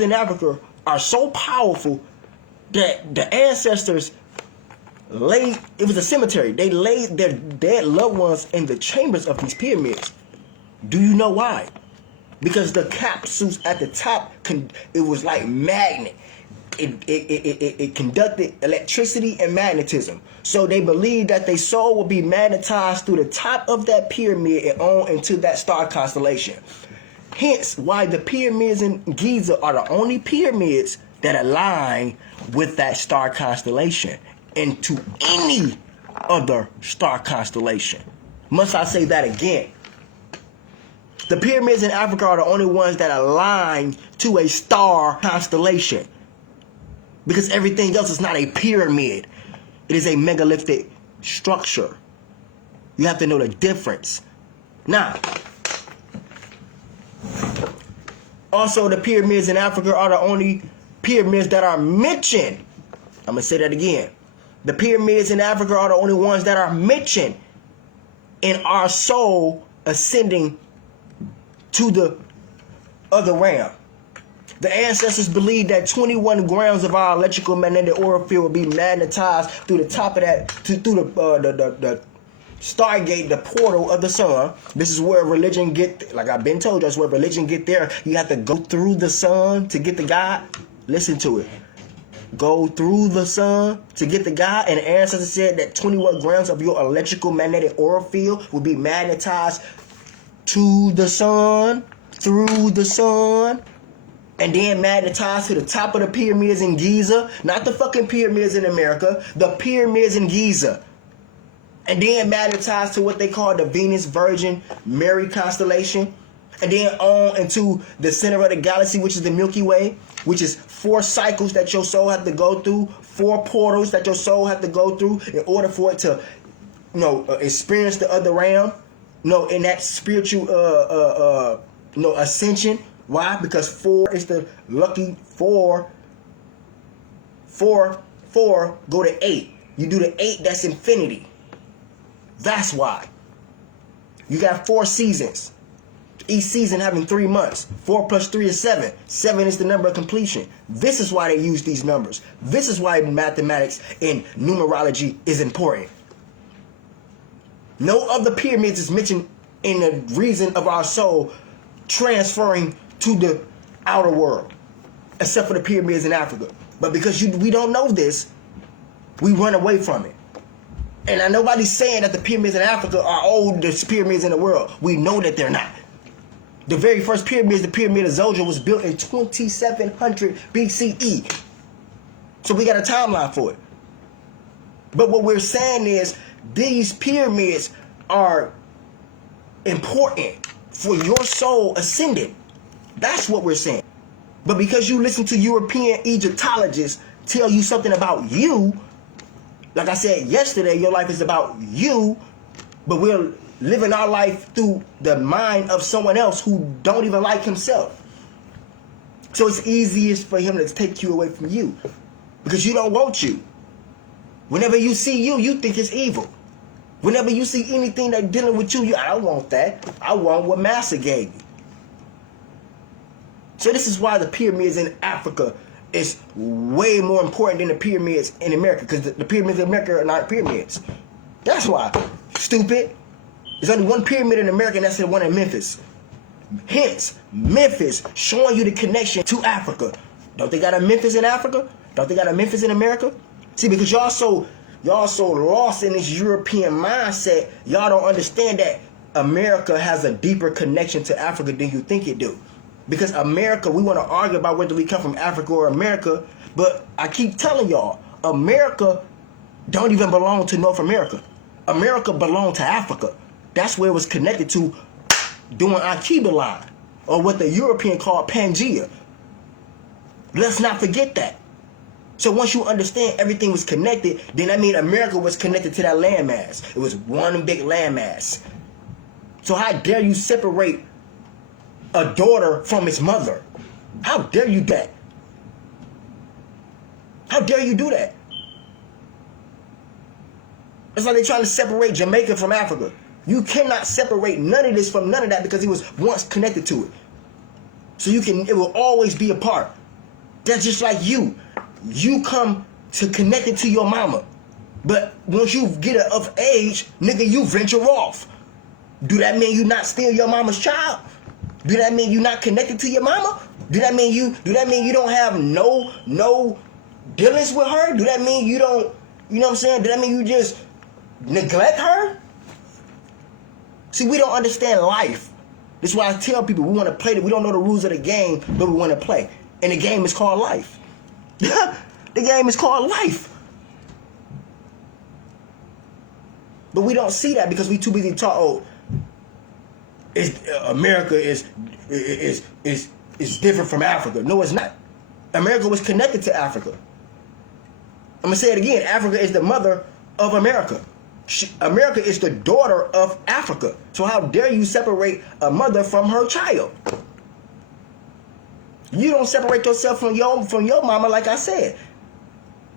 pyramids in Africa are so powerful that the ancestors it was a cemetery. They laid their dead loved ones in the chambers of these pyramids. Do you know why? Because the capsules at the top, it was like magnet. It conducted electricity and magnetism. So they believed that their soul would be magnetized through the top of that pyramid and on into that star constellation. Hence why the pyramids in Giza are the only pyramids that align with that star constellation into any other star constellation. Must I say that again? The pyramids in Africa are the only ones that align to a star constellation. Because everything else is not a pyramid. It is a megalithic structure. You have to know the difference. Now, also the pyramids in Africa are the only pyramids that are mentioned. I'm going to say that again. The pyramids in Africa are the only ones that are mentioned in our soul ascending to the other realm. The ancestors believed that 21 grams of our electrical magnetic aura field would be magnetized through the top of that, through the Stargate, the portal of the sun. This is where religion like I've been told, that's where religion get there. You have to go through the sun to get to God. Listen to it. Go through the sun to get to God. And the ancestors said that 21 grams of your electrical magnetic aura field will be magnetized to the sun, through the sun, and then magnetized to the top of the pyramids in Giza. Not the fucking pyramids in America. The pyramids in Giza. And then magnetized to what they call the Venus Virgin Mary constellation. And then on into the center of the galaxy, which is the Milky Way, which is 4 cycles that your soul has to go through, 4 portals that your soul has to go through in order for it to, experience the other realm. In that spiritual, ascension. Why? Because 4 is the lucky 4. 4 go to 8. You do the 8, that's infinity. That's why. You got 4 seasons. Each season having 3 months. 4 plus 3 is 7. 7 is the number of completion. This is why they use these numbers. This is why mathematics and numerology is important. No other pyramids is mentioned in the reason of our soul transferring to the outer world, except for the pyramids in Africa. But because we don't know this, we run away from it. And nobody's saying that the pyramids in Africa are oldest pyramids in the world. We know that they're not. The very first pyramids, the Pyramid of Zoja, was built in 2700 BCE. So we got a timeline for it. But what we're saying is these pyramids are important for your soul ascending. That's what we're saying. But because you listen to European Egyptologists tell you something about you, like I said yesterday, your life is about you, but we're living our life through the mind of someone else who don't even like himself. So it's easiest for him to take you away from you because you don't want you. Whenever you see you, you think it's evil. Whenever you see anything that's dealing with you, I don't want that. I want what Master gave me. So this is why the pyramids in Africa is way more important than the pyramids in America, because the pyramids in America are not pyramids. That's why. Stupid. There's only one pyramid in America, and that's the one in Memphis. Hence, Memphis showing you the connection to Africa. Don't they got a Memphis in Africa? Don't they got a Memphis in America? See, because y'all so lost in this European mindset, y'all don't understand that America has a deeper connection to Africa than you think it do. Because America, we want to argue about whether we come from Africa or America, but I keep telling y'all, America don't even belong to North America. America belonged to Africa. That's where it was connected to doing Akiba line, or what the European called Pangea. Let's not forget that. So once you understand everything was connected, then that means America was connected to that landmass. It was one big landmass. So how dare you separate a daughter from its mother? How dare you do that? How dare you do that? It's like they're trying to separate Jamaica from Africa. You cannot separate none of this from none of that because it was once connected to it. So it will always be a part. That's just like you. You come to connect it to your mama. But once you get of age, nigga, you venture off. Do that mean you not still your mama's child? Do that mean you not connected to your mama? Do that mean you don't have no dealings with her? Do that mean you don't, you know what I'm saying? Do that mean you just neglect her? See, we don't understand life. That's why I tell people we want to play. We don't know the rules of the game, but we want to play. And the game is called life. The game is called life. But we don't see that because we too busy talk. Oh, America is different from Africa. No, it's not. America was connected to Africa. I'm gonna say it again. Africa is the mother of America. America is the daughter of Africa. So how dare you separate a mother from her child? You don't separate yourself from your mama, like I said.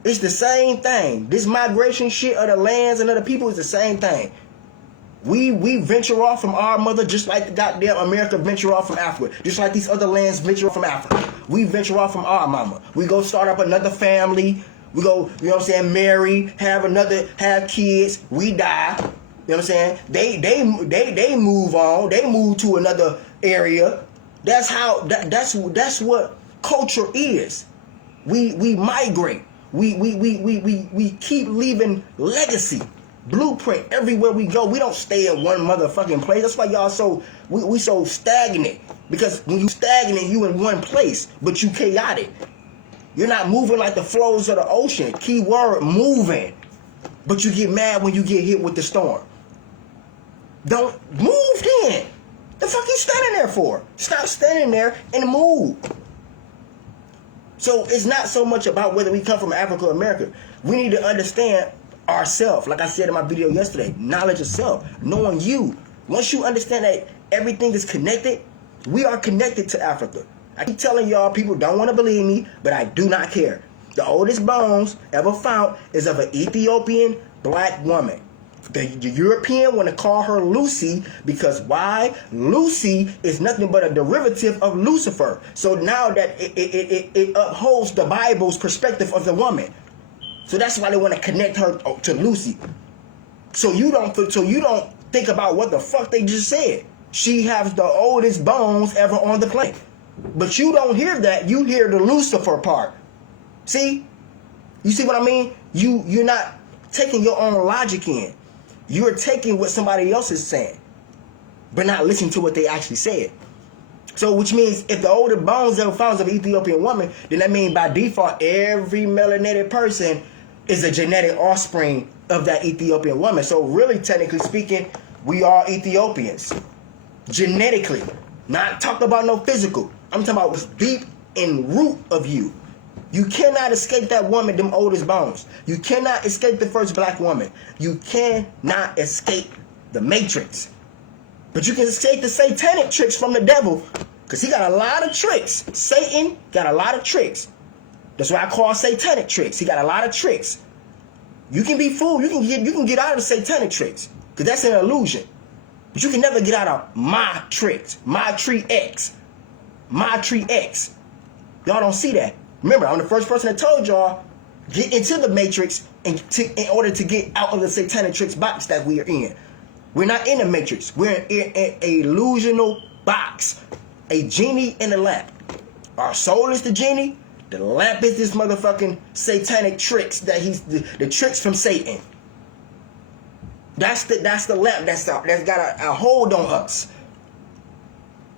It's the same thing. This migration shit of the lands and of the people is the same thing. We venture off from our mother just like the goddamn America venture off from Africa. Just like these other lands venture off from Africa. We venture off from our mama. We go start up another family. We go, you know what I'm saying, marry, have kids. We die. You know what I'm saying? They move on. They move to another area. That's how. That's what culture is. We migrate. We keep leaving legacy, blueprint everywhere we go. We don't stay in one motherfucking place. That's why y'all we so stagnant. Because when you stagnant, you in one place, but you chaotic. You're not moving like the flows of the ocean. Key word, moving. But you get mad when you get hit with the storm. Don't move then. The fuck you standing there for? Stop standing there and move. So it's not so much about whether we come from Africa or America. We need to understand ourselves. Like I said in my video yesterday, knowledge of self, knowing you. Once you understand that everything is connected, we are connected to Africa. I keep telling y'all, people don't want to believe me, but I do not care. The oldest bones ever found is of an Ethiopian black woman. The European want to call her Lucy because why? Lucy is nothing but a derivative of Lucifer. So now that it upholds the Bible's perspective of the woman. So that's why they want to connect her to Lucy. So you don't think about what the fuck they just said. She has the oldest bones ever on the planet. But you don't hear that. You hear the Lucifer part. See? You see what I mean? You're not taking your own logic in. You're taking what somebody else is saying, but not listening to what they actually said. So, which means if the older bones ever found of an Ethiopian woman, then that means by default, every melanated person is a genetic offspring of that Ethiopian woman. So, really, technically speaking, we are Ethiopians. Genetically. Not talking about no physical. I'm talking about what's deep in root of you. You cannot escape that woman, them oldest bones. You cannot escape the first black woman. You cannot escape the matrix. But you can escape the satanic tricks from the devil. Because he got a lot of tricks. Satan got a lot of tricks. That's why I call satanic tricks. He got a lot of tricks. You can be fooled. You can get out of the satanic tricks. Because that's an illusion. But you can never get out of my tricks. My tree X. My tree X. Y'all don't see that. Remember, I'm the first person that told y'all, get into the matrix in order to get out of the satanic tricks box that we are in. We're not in the matrix. We're in an illusional box. A genie in a lamp. Our soul is the genie. The lamp is this motherfucking satanic tricks that the tricks from Satan. That's the lamp that's got a hold on us.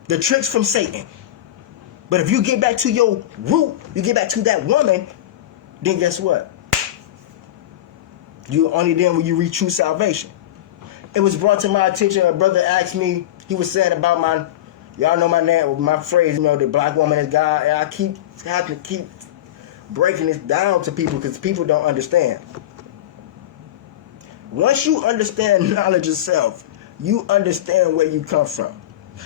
The tricks from Satan. But if you get back to your root, you get back to that woman, then guess what? You only then will you reach true salvation. It was brought to my attention, a brother asked me, he was saying about y'all know my name, my phrase, the black woman is God, and I have to keep breaking this down to people because people don't understand. Once you understand knowledge of self, you understand where you come from.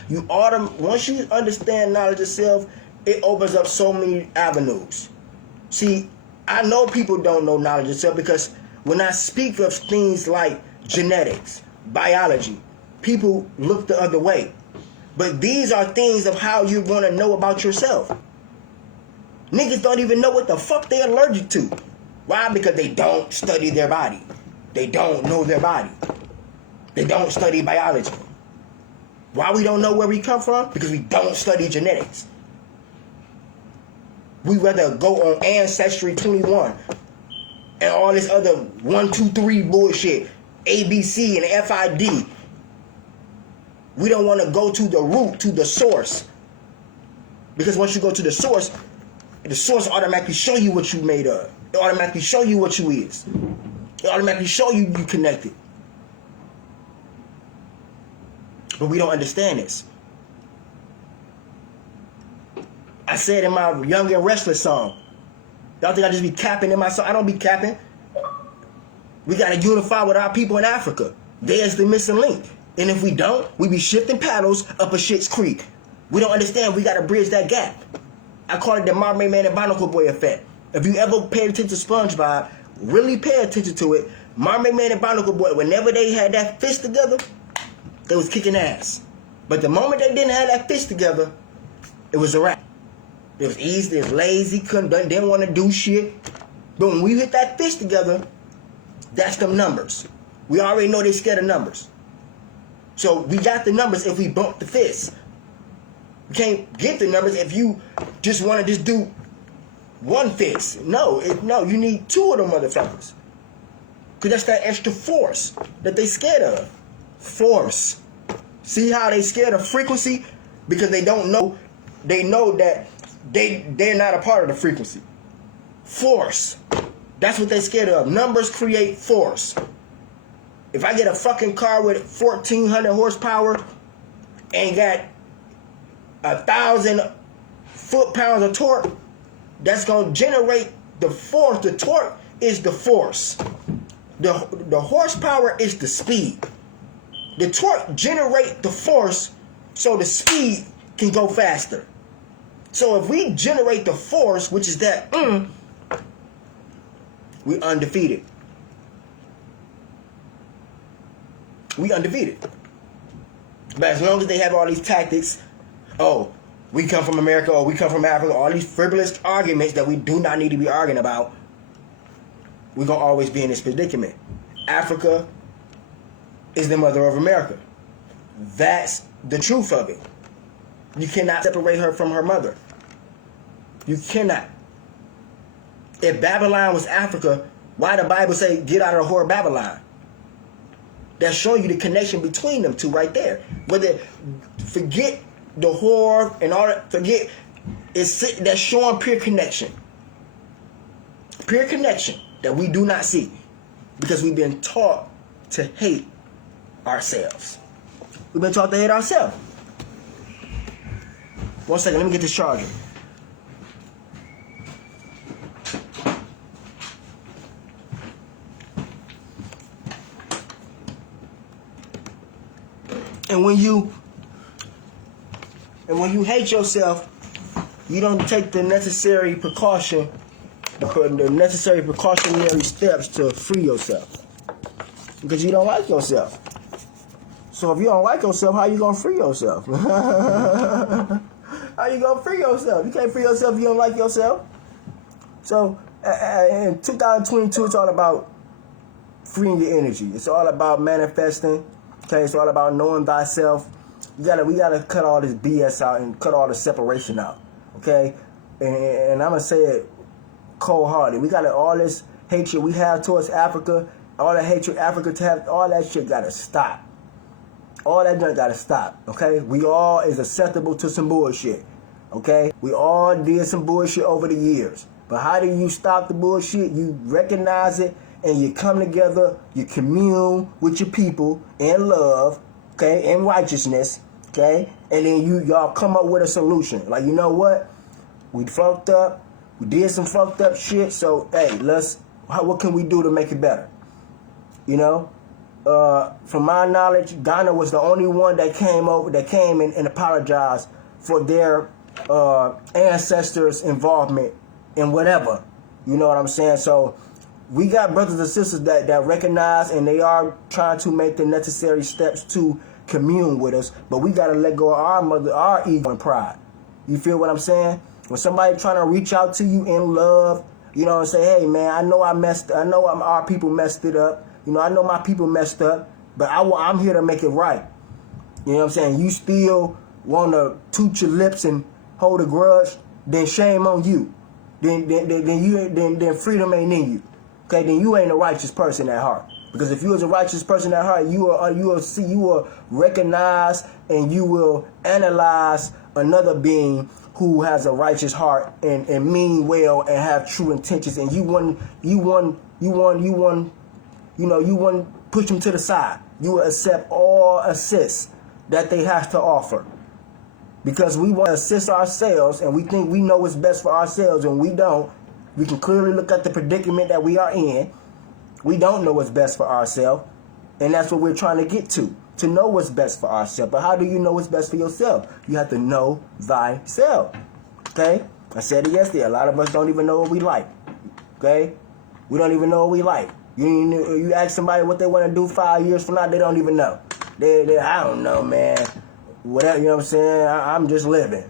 Once you understand knowledge of self, it opens up so many avenues. See, I know people don't know knowledge of self because when I speak of things like genetics, biology, people look the other way. But these are things of how you're going to know about yourself. Niggas don't even know what the fuck they allergic to. Why? Because they don't study their body. They don't know their body. They don't study biology. Why we don't know where we come from? Because we don't study genetics. We rather go on Ancestry.1 and all this other 1, 2, 3 bullshit, ABC and FID. We don't want to go to the root, to the source. Because once you go to the source automatically show you what you made of. It automatically show you what you is. It automatically show you you connected. But we don't understand this. I said in my Young and Restless song, y'all think I just be capping in my song? I don't be capping. We got to unify with our people in Africa. There's the missing link. And if we don't, we be shifting paddles up a shit's creek. We don't understand. We got to bridge that gap. I call it the Mermaid Man and Barnacle Boy effect. If you ever paid attention to SpongeBob, really pay attention to it. Mermaid Man and Barnacle Boy, whenever they had that fist together, they was kicking ass. But the moment they didn't have that fist together, it was a wrap. It was easy, it was lazy, didn't want to do shit. But when we hit that fist together, that's them numbers. We already know they scared of numbers. So we got the numbers if we bump the fist. You can't get the numbers if you just want to just do one fist. No, you need 2 of them motherfuckers. Because that's that extra force that they scared of. Force. See how they scared of frequency? Because they don't know. They know that they're not a part of the frequency. Force. That's what they scared of. Numbers create force. If I get a fucking car with 1,400 horsepower and got 1,000 foot-pounds of torque, that's going to generate the force. The torque is the force. The horsepower is the speed. The torque generate the force so the speed can go faster. So if we generate the force, which is that, we undefeated. We undefeated. But as long as they have all these tactics, oh, we come from America, or we come from Africa, all these frivolous arguments that we do not need to be arguing about, we're going to always be in this predicament. Africa is the mother of America. That's the truth of it. You cannot separate her from her mother. You cannot. If Babylon was Africa, why the Bible say, get out of the whore Babylon? That's showing you the connection between them two right there. Whether, forget the whore and all that, forget, that's showing pure connection. Pure connection that we do not see. Because we've been taught to hate ourselves. We've been taught to hate ourselves. 1 second, let me get this charger. And when you hate yourself, you don't take the necessary precautionary steps to free yourself. Because you don't like yourself. So if you don't like yourself, how you gonna free yourself? How you gonna free yourself? You can't free yourself if you don't like yourself. So in 2022, it's all about freeing your energy. It's all about manifesting. Okay, it's all about knowing thyself. We gotta cut all this BS out and cut all the separation out. Okay, and I'm gonna say it cold-hearted. We gotta, all this hatred we have towards Africa, all the hatred Africa to have, all that shit gotta stop. All that junk gotta stop. Okay, we all is acceptable to some bullshit. Okay, we all did some bullshit over the years. But how do you stop the bullshit? You recognize it and you come together, you commune with your people in love, okay, in righteousness, okay, and then y'all come up with a solution. Like, you know what? We fucked up. We did some fucked up shit. So, hey, what can we do to make it better? You know? From my knowledge, Ghana was the only one that came and apologized for their ancestors' involvement in whatever. You know what I'm saying? So we got brothers and sisters that recognize, and they are trying to make the necessary steps to commune with us. But we got to let go of our ego and pride. You feel what I'm saying? When somebody trying to reach out to you in love, you know, and say, hey, man, I know our people messed it up. You know, I know my people messed up, but I'm here to make it right. You know what I'm saying? You still want to toot your lips and hold a grudge, then shame on you. Then freedom ain't in you. Okay, then you ain't a righteous person at heart. Because if you was a righteous person at heart, you will recognize and you will analyze another being who has a righteous heart and mean well and have true intentions, and you wouldn't push them to the side. You will accept all assists that they have to offer. Because we want to assist ourselves and we think we know what's best for ourselves, and we don't. We can clearly look at the predicament that we are in. We don't know what's best for ourselves, and that's what we're trying to get to know what's best for ourselves. But how do you know what's best for yourself? You have to know thyself. Okay? I said it yesterday. A lot of us don't even know what we like. Okay? We don't even know what we like. You ask somebody what they want to do 5 years from now, they don't even know. I don't know, man. Whatever, you know what I'm saying? I'm just living.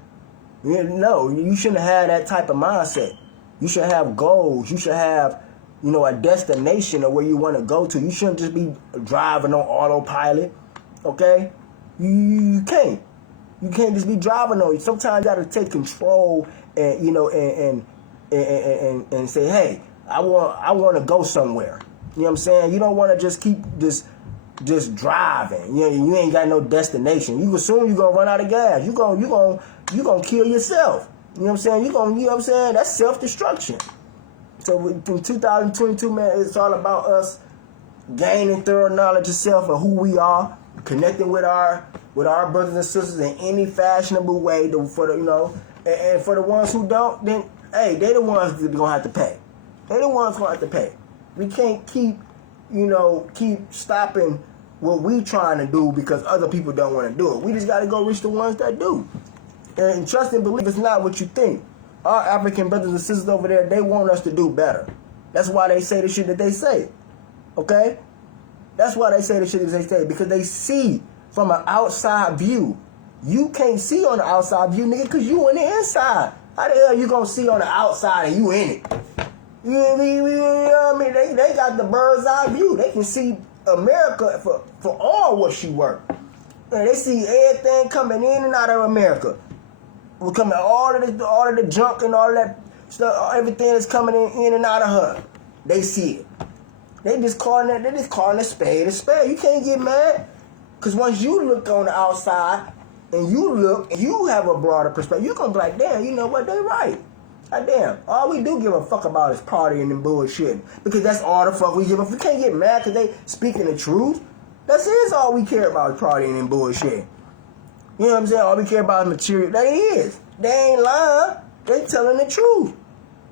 No, you shouldn't have that type of mindset. You should have goals. You should have, a destination of where you want to go to. You shouldn't just be driving on autopilot. Okay? You can't. You can't just be driving on. Sometimes you got to take control and and say, hey, I want to go somewhere. You know what I'm saying? You don't want to just keep just driving. You ain't got no destination. You assume you're gonna run out of gas. You gonna kill yourself. You know what I'm saying? You know what I'm saying? That's self-destruction. So in 2022, man, it's all about us gaining thorough knowledge of self and who we are, connecting with our brothers and sisters in any fashionable way. And for the ones who don't, then hey, they're the ones that are gonna have to pay. They're the ones gonna have to pay. We can't keep stopping what we trying to do because other people don't want to do it. We just got to go reach the ones that do. And trust and believe it's not what you think. Our African brothers and sisters over there, they want us to do better. That's why they say the shit that they say. Okay? That's why they say the shit that they say. Because they see from an outside view. You can't see on the outside view, nigga, because you on the inside. How the hell you going to see on the outside and you in it? You know what I mean? They got the bird's eye view. They can see America for all what she worth. And they see everything coming in and out of America. We're coming all of the junk and all that stuff, everything that's coming in and out of her. They see it. They just calling a spade a spade. You can't get mad. Because once you look on the outside and you have a broader perspective, you're gonna be like, damn, you know what, they right. God damn, all we do give a fuck about is partying and bullshit. Because that's all the fuck we give a fuck. We can't get mad because they speaking the truth. That's all we care about is partying and bullshit. You know what I'm saying? All we care about is material. That is. They ain't lying. They telling the truth.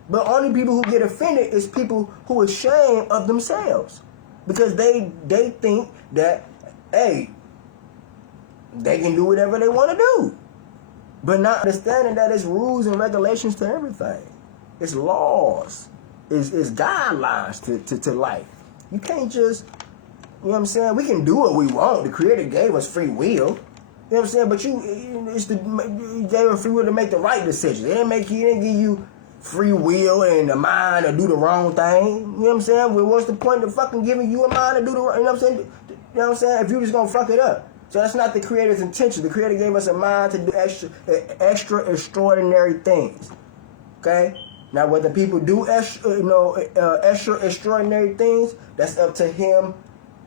But only people who get offended is people who are ashamed of themselves. Because they think that, hey, they can do whatever they want to do. But not understanding that it's rules and regulations to everything. It's laws. It's guidelines to life. You can't just, you know what I'm saying? We can do what we want. The Creator gave us free will. You know what I'm saying? But you gave us free will to make the right decisions. He didn't give you free will and a mind to do the wrong thing. You know what I'm saying? Well, what's the point of fucking giving you a mind to do the wrong, you know what I'm saying? You know what I'm saying? If you're just going to fuck it up. So that's not the Creator's intention. The Creator gave us a mind to do extra extraordinary things. Okay? Now, whether people do extra extraordinary things, that's up to him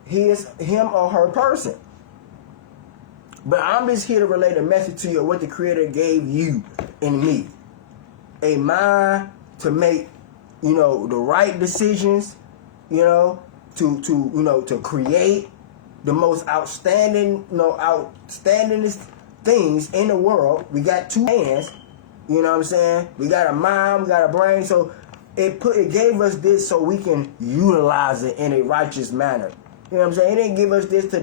or her person. But I'm just here to relate a message to you of what the Creator gave you and me. A mind to make, the right decisions, to create the most outstandingest things in the world. We got two hands, you know what I'm saying? We got a mind, we got a brain, so it gave us this so we can utilize it in a righteous manner. You know what I'm saying? It didn't give us this to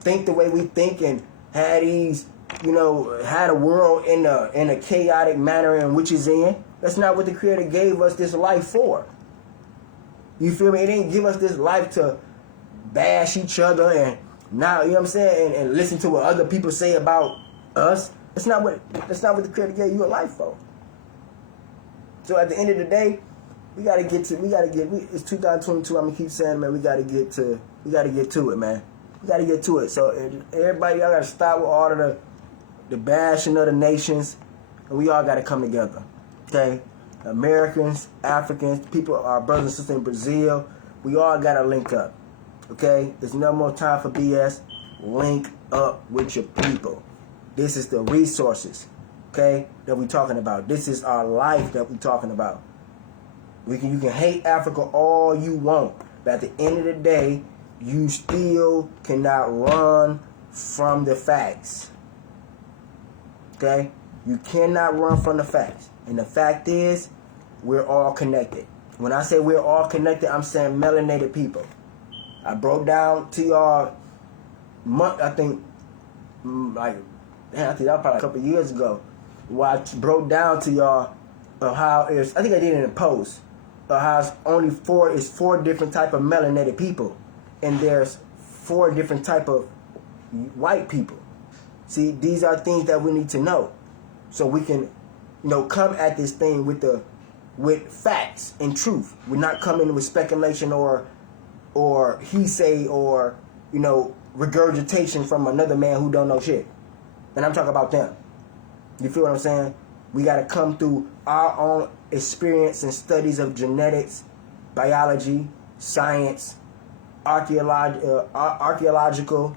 think the way we think and had these, had a world in a chaotic manner in which it's in. That's not what the Creator gave us this life for. You feel me? It didn't give us this life to bash each other and now, you know what I'm saying, and listen to what other people say about us. That's not what the Creator gave you a life for. So at the end of the day, it's 2022. I'm gonna keep saying, man, we gotta get to it, man. We gotta get to it. So everybody, y'all gotta stop with all of the bashing of the nations, and we all gotta come together. Okay, Americans, Africans, people, our brothers and sisters in Brazil, we all gotta link up. Okay, there's no more time for BS. Link up with your people. This is the resources, okay, that we're talking about. This is our life that we're talking about. You can hate Africa all you want, but at the end of the day, you still cannot run from the facts. Okay? You cannot run from the facts. And the fact is, we're all connected. When I say we're all connected, I'm saying melanated people. I broke down to y'all, I think that was probably a couple years ago, where I broke down to y'all how it's, I think I did it in a post, how it's only four different type of melanated people, and there's 4 different type of white people. See, these are things that we need to know, so we can, come at this thing with facts and truth. We're not coming with speculation or he say or regurgitation from another man who don't know shit. And I'm talking about them. You feel what I'm saying? We got to come through our own experience and studies of genetics, biology, science, archaeological,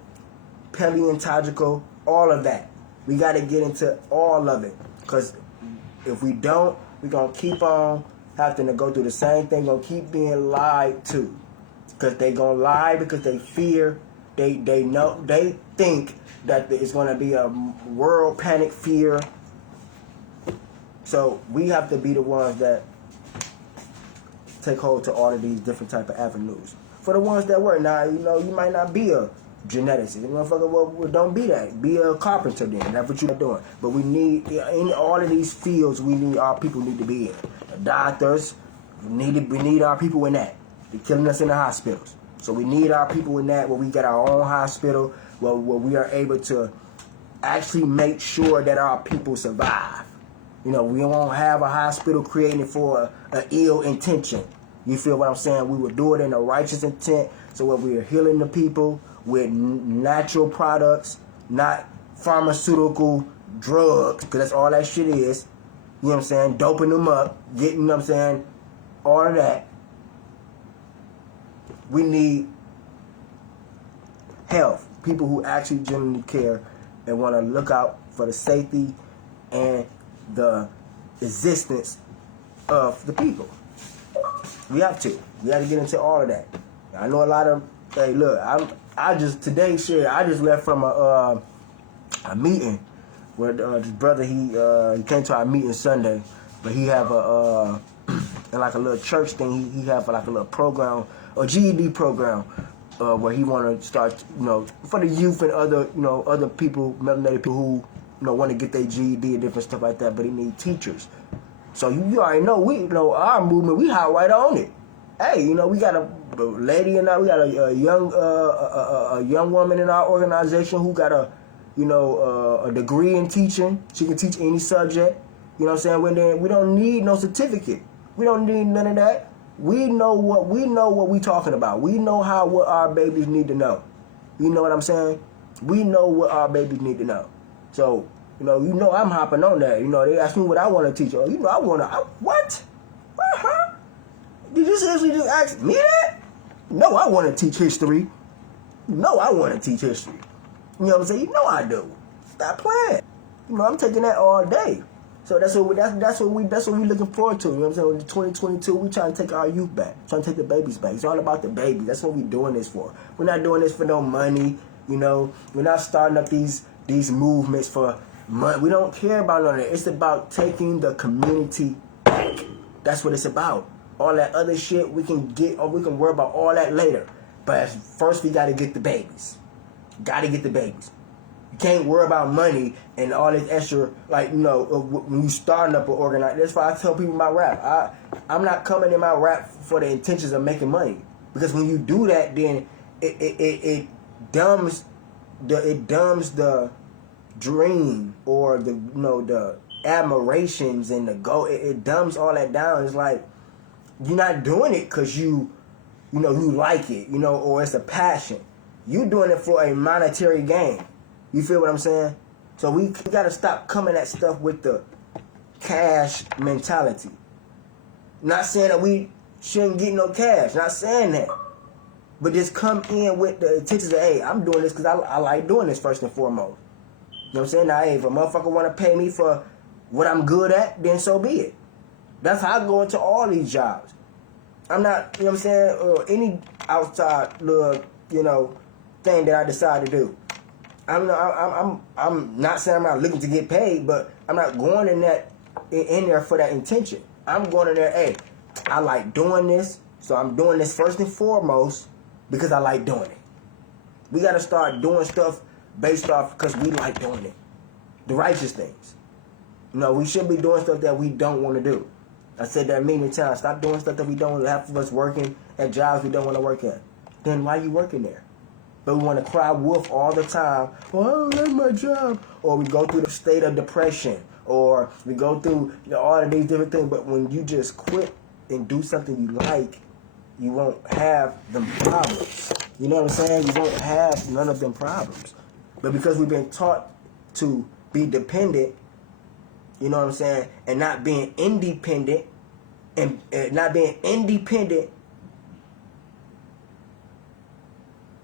paleontological, all of that. We got to get into all of it. Because if we don't, we're going to keep on having to go through the same thing. Going to keep being lied to. Because they going to lie because they fear. They think that it's going to be a world panic fear. So we have to be the ones that take hold to all of these different type of avenues. For the ones that work, now, you might not be a geneticist. Motherfucker, well, don't be that. Be a carpenter then. That's what you're doing. But we need, in all of these fields, our people need to be in. The doctors, we need our people in that. They're killing us in the hospitals. So we need our people in that, where we got our own hospital, where we are able to actually make sure that our people survive. We won't have a hospital created for an ill intention. You feel what I'm saying? We will do it in a righteous intent, so where we are healing the people with natural products, not pharmaceutical drugs, because that's all that shit is. You know what I'm saying? Doping them up, getting, all of that. We need health. People who actually genuinely care and want to look out for the safety and the existence of the people. We have to. We have to get into all of that. I know a lot of, hey, look, I just left from a meeting where this brother, he came to our meeting Sunday, but he have like a little church thing, he have like a little program, a GED program, where he want to start, for the youth and other people, melanated people who, want to get their GED and different stuff like that, but he need teachers. So you already know, our movement, we hot right on it. Hey, we got a lady in our, we got a young woman in our organization who got a degree in teaching. She can teach any subject. You know what I'm saying? We don't need no certificate. We don't need none of that. We know what we talking about. We know what our babies need to know. You know what I'm saying? We know what our babies need to know. So, I'm hopping on that. They ask me what I want to teach. Oh, what? Uh-huh. Did you seriously just ask me that? No, I want to teach history. No, I want to teach history. You know what I'm saying? I do. Stop playing. I'm taking that all day. So that's what we looking forward to. You know what I'm saying? In 2022, we trying to take our youth back. Trying to take the babies back. It's all about the babies. That's what we doing this for. We're not doing this for no money. We're not starting up these movements for money. We don't care about none of that. It's about taking the community back. That's what it's about. All that other shit we can get, or we can worry about all that later. But first we got to get the babies. Got to get the babies. You can't worry about money and all this extra, when you starting up an organization. That's why I tell people my rap. I'm not coming in my rap for the intentions of making money. Because when you do that, then it dumbs the dream or the admirations and the go. It dumbs all that down. It's like you're not doing it because you like it, or it's a passion. You doing it for a monetary gain. You feel what I'm saying? So we gotta stop coming at stuff with the cash mentality. Not saying that we shouldn't get no cash. Not saying that. But just come in with the intentions of, hey, I'm doing this because I like doing this first and foremost. You know what I'm saying? Now, hey, if a motherfucker want to pay me for what I'm good at, then so be it. That's how I go into all these jobs. I'm not, you know what I'm saying, any outside little, thing that I decide to do. I'm not saying I'm not looking to get paid, but I'm not going in there for that intention. I'm going in there, hey, I like doing this, so I'm doing this first and foremost because I like doing it. We got to start doing stuff based off because we like doing it. The righteous things. We shouldn't be doing stuff that we don't want to do. I said that many times. Stop doing stuff that we don't want to. Half of us working at jobs we don't want to work at. Then why are you working there? But we want to cry wolf all the time. Oh, I don't like my job. Or we go through the state of depression. Or we go through all of these different things. But when you just quit and do something you like, you won't have them problems. You know what I'm saying? You won't have none of them problems. But because we've been taught to be dependent, you know what I'm saying, and not being independent, and not being independent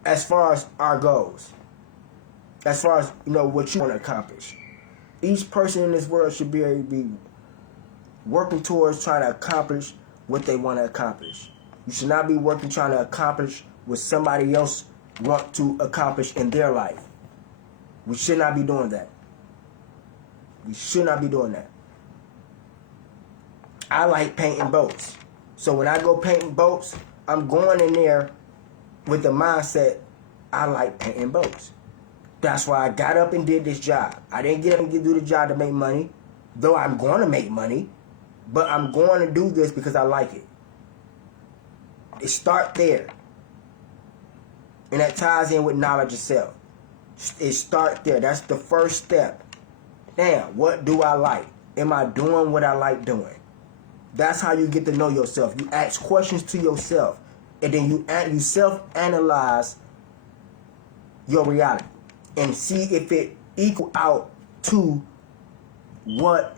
as far as our goals, as far as, what you want to accomplish. Each person in this world should be working towards trying to accomplish what they want to accomplish. You should not be working trying to accomplish what somebody else want to accomplish in their life. We should not be doing that. We should not be doing that. I like painting boats. So when I go painting boats, I'm going in there with the mindset, I like painting boats. That's why I got up and did this job. I didn't get up and do the job to make money, though I'm going to make money, but I'm going to do this because I like it. It start there. And that ties in with knowledge of self. It start there. That's the first step. Now, what do I like? Am I doing what I like doing? That's how you get to know yourself. You ask questions to yourself, and then you self-analyze your reality and see if it equal out to what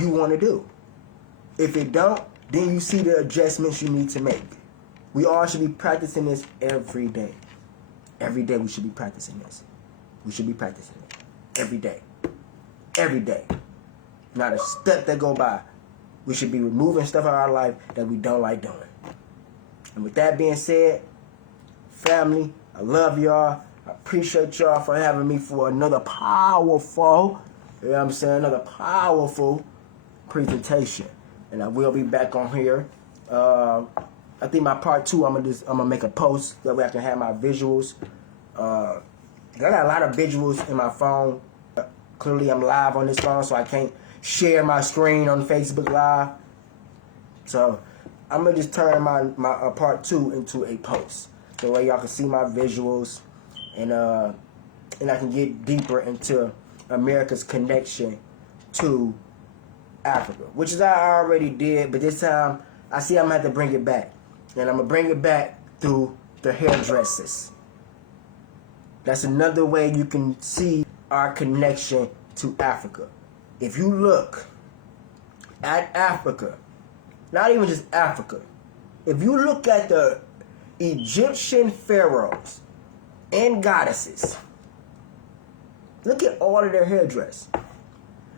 you want to do. If it don't, then you see the adjustments you need to make. We all should be practicing this every day. Every day we should be practicing this. We should be practicing it every day. Every day. Not a step that go by. We should be removing stuff out of our life that we don't like doing. And with that being said, family, I love y'all. I appreciate y'all for having me for another powerful, another powerful presentation. And I will be back on here. I think my part 2, I'm gonna make a post that way I can have my visuals. I got a lot of visuals in my phone. Clearly, I'm live on this phone, so I can't share my screen on Facebook Live. So I'm gonna just turn my part 2 into a post, so that way y'all can see my visuals, and I can get deeper into America's connection to Africa, which is I already did, but this time I see I'm gonna have to bring it back, and I'm gonna bring it back through the hairdressers. That's another way you can see our connection to Africa. If you look at Africa, not even just Africa, if you look at the Egyptian pharaohs and goddesses, look at all of their hairdress.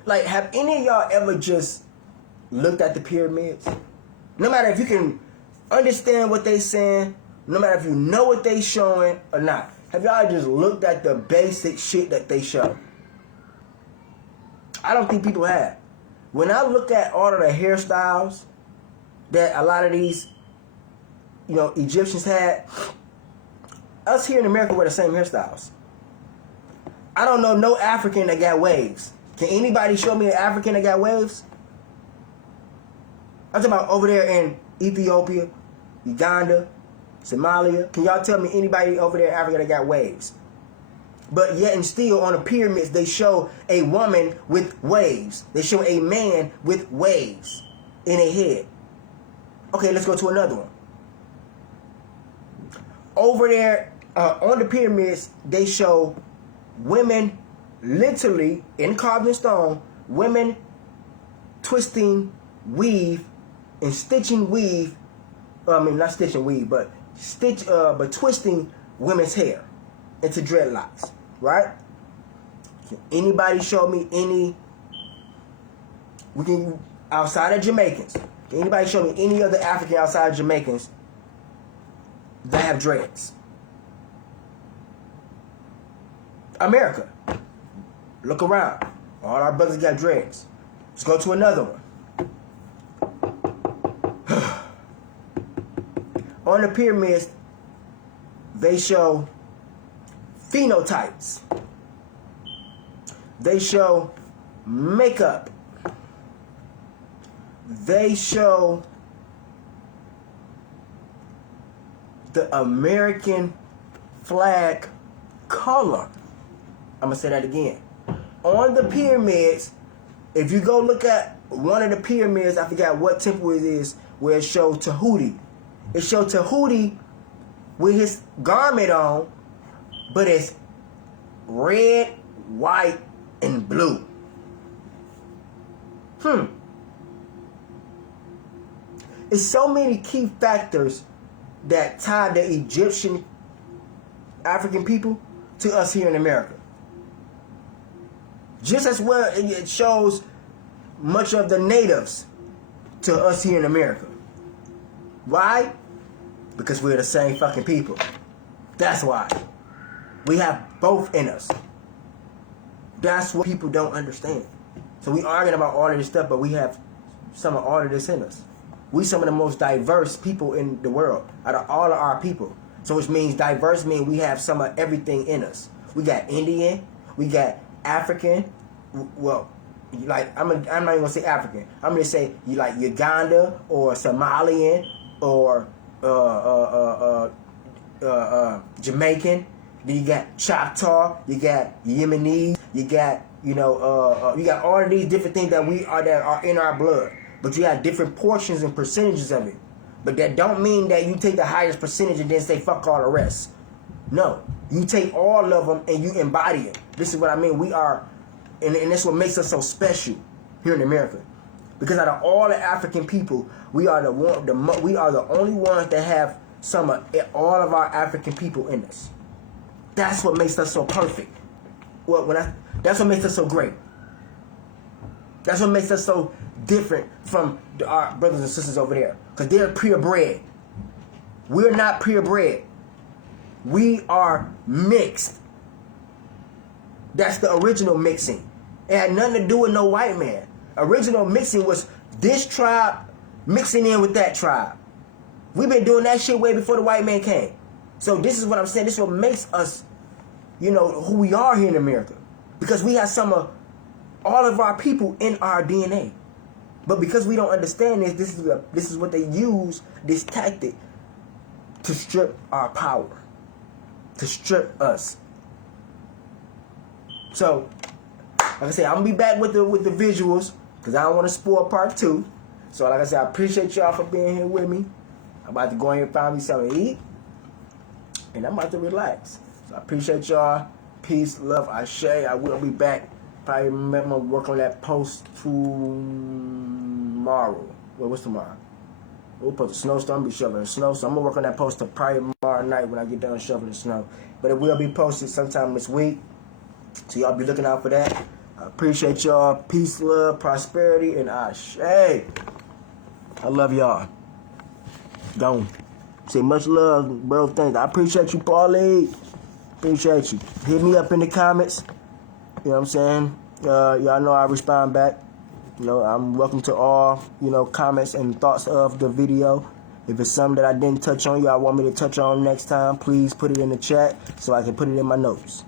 Like, have any of y'all ever just looked at the pyramids? No matter if you can understand what they saying, no matter if you know what they showing or not, have y'all just looked at the basic shit that they show? I don't think people have. When I look at all of the hairstyles that a lot of these, Egyptians had, us here in America wear the same hairstyles. I don't know no African that got waves. Can anybody show me an African that got waves? I'm talking about over there in Ethiopia, Uganda, Somalia. Can y'all tell me anybody over there in Africa that got waves? But yet and still on the pyramids, they show a woman with waves. They show a man with waves in a head. Okay, let's go to another one. Over there on the pyramids, they show women literally in carved in stone, women twisting weave and stitching weave. Not stitching weave, but twisting women's hair into dreadlocks, right? Can anybody show me any? We can outside of Jamaicans. Can anybody show me any other African outside of Jamaicans that have dreads? America. Look around. All our brothers got dreads. Let's go to another one. On the pyramids, they show phenotypes. They show makeup. They show the American flag color. I'm going to say that again. On the pyramids, if you go look at one of the pyramids, I forgot what temple it is, where it showed Tahuti. It showed Tahuti with his garment on, but it's red, white, and blue. It's so many key factors that tie the Egyptian African people to us here in America. Just as well, it shows much of the natives to us here in America. Why? Because we're the same fucking people. That's why. We have both in us. That's what people don't understand. So we arguing about all of this stuff, but we have some of all of this in us. We some of the most diverse people in the world out of all of our people. So which means diverse means we have some of everything in us. We got Indian, we got African. Well, like I'm not even gonna say African. I'm gonna say you like Uganda or Somalian or Jamaican. Then you got Choctaw. You got Yemenis. You got you got all of these different things that are in our blood. But you have different portions and percentages of it. But that don't mean that you take the highest percentage and then say fuck all the rest. No, you take all of them and you embody it. This is what I mean. We are, and that's what makes us so special here in America. Because out of all the African people, we are we are the only ones that have some of all of our African people in us. That's what makes us so perfect. That's what makes us so great. That's what makes us so different from our brothers and sisters over there. Because they're purebred. We're not purebred. We are mixed. That's the original mixing. It had nothing to do with no white man. Original mixing was this tribe mixing in with that tribe. We've been doing that shit way before the white man came. So this is what I'm saying. This is what makes us, who we are here in America. Because we have some of all of our people in our DNA. But because we don't understand this is what they use, this tactic, to strip our power. To strip us. So, like I said, I'm going to be back with the visuals. Because I don't want to spoil part 2. So, like I said, I appreciate y'all for being here with me. I'm about to go in here and find me something to eat. And I'm about to relax. So, I appreciate y'all. Peace, love, Ashe. I will be back. Probably remember work on that post tomorrow. Well, what's tomorrow? We'll put the snowstorm, be shoveling snow. So I'm going to work on that post probably tomorrow night when I get done shoveling snow. But it will be posted sometime this week. So y'all be looking out for that. I appreciate y'all. Peace, love, prosperity, and Ashe. I love y'all. Don't say much love, bro. Thanks. I appreciate you, Paulie. Appreciate you. Hit me up in the comments. You know what I'm saying? Y'all know I respond back. I'm welcome to all, comments and thoughts of the video. If it's something that I didn't touch on, y'all want me to touch on next time, please put it in the chat so I can put it in my notes.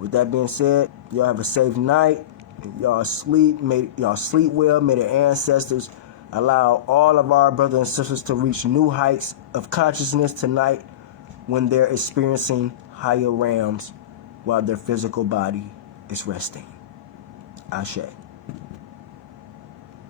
With that being said, y'all have a safe night. If y'all sleep, may y'all sleep well. May the ancestors allow all of our brothers and sisters to reach new heights of consciousness tonight when they're experiencing higher realms while their physical body is resting. Ashe.